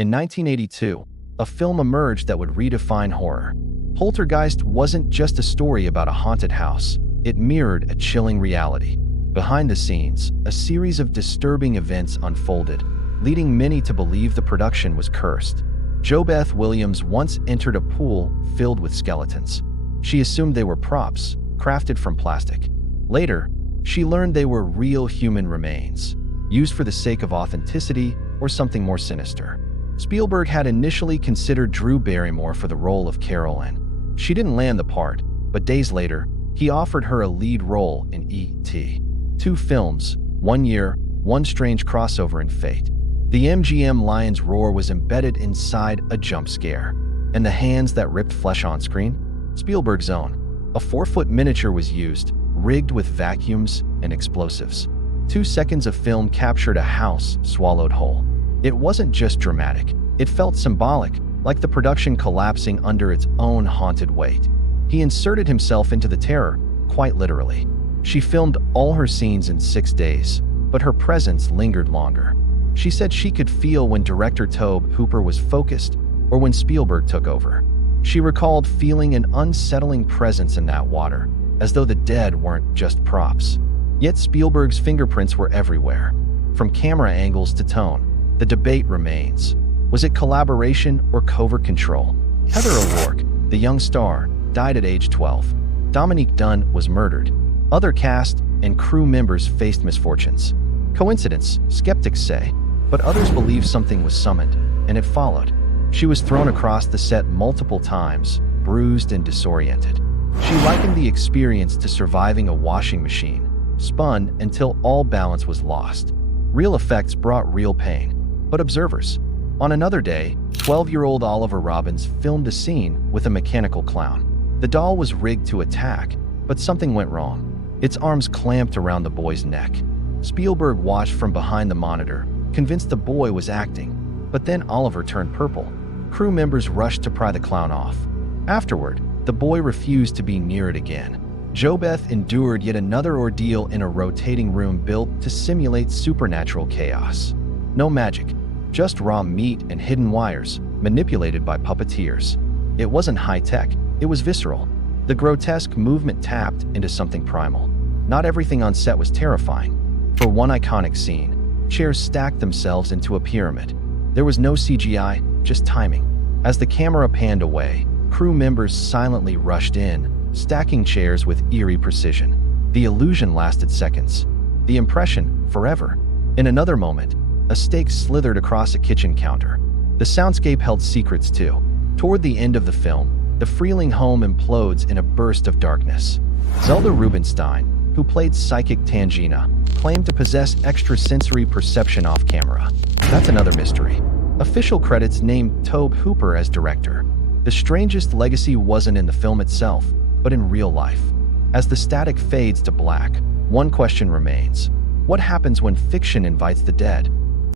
In 1982, a film emerged that would redefine horror. Poltergeist wasn't just a story about a haunted house. It mirrored a chilling reality. Behind the scenes, a series of disturbing events unfolded, leading many to believe the production was cursed. JoBeth Williams once entered a pool filled with skeletons. She assumed they were props, crafted from plastic. Later, she learned they were real human remains, used for the sake of authenticity or something more sinister. Spielberg had initially considered Drew Barrymore for the role of Carol Ann. She didn't land the part, but days later, he offered her a lead role in E.T. 2 films, 1 year, one strange crossover in fate. The MGM lion's roar was embedded inside a jump scare, and the hands that ripped flesh on screen? Spielberg's own. A 4-foot miniature was used, rigged with vacuums and explosives. 2 seconds of film captured a house swallowed whole. It wasn't just dramatic, it felt symbolic, like the production collapsing under its own haunted weight. He inserted himself into the terror, quite literally. She filmed all her scenes in 6 days, but her presence lingered longer. She said she could feel when director Tobe Hooper was focused or when Spielberg took over. She recalled feeling an unsettling presence in that water, as though the dead weren't just props. Yet Spielberg's fingerprints were everywhere. From camera angles to tone, the debate remains. Was it collaboration or covert control? Heather O'Rourke, the young star, died at age 12. Dominique Dunne was murdered. Other cast and crew members faced misfortunes. Coincidence, skeptics say, but others believe something was summoned, and it followed. She was thrown across the set multiple times, bruised and disoriented. She likened the experience to surviving a washing machine, spun until all balance was lost. Real effects brought real pain, but observers. On another day, 12-year-old Oliver Robbins filmed a scene with a mechanical clown. The doll was rigged to attack, but something went wrong. Its arms clamped around the boy's neck. Spielberg watched from behind the monitor, convinced the boy was acting, but then Oliver turned purple. Crew members rushed to pry the clown off. Afterward, the boy refused to be near it again. JoBeth endured yet another ordeal in a rotating room built to simulate supernatural chaos. No magic, just raw meat and hidden wires, manipulated by puppeteers. It wasn't high-tech, it was visceral. The grotesque movement tapped into something primal. Not everything on set was terrifying. For one iconic scene, chairs stacked themselves into a pyramid. There was no CGI, just timing. As the camera panned away, crew members silently rushed in, stacking chairs with eerie precision. The illusion lasted seconds. The impression, forever. In another moment, a stake slithered across a kitchen counter. The soundscape held secrets too. Toward the end of the film, the Freeling home implodes in a burst of darkness. Zelda Rubinstein, who played psychic Tangina, claimed to possess extrasensory perception off camera. That's another mystery. Official credits named Tobe Hooper as director. The strangest legacy wasn't in the film itself, but in real life. As the static fades to black, one question remains. What happens when fiction invites the dead?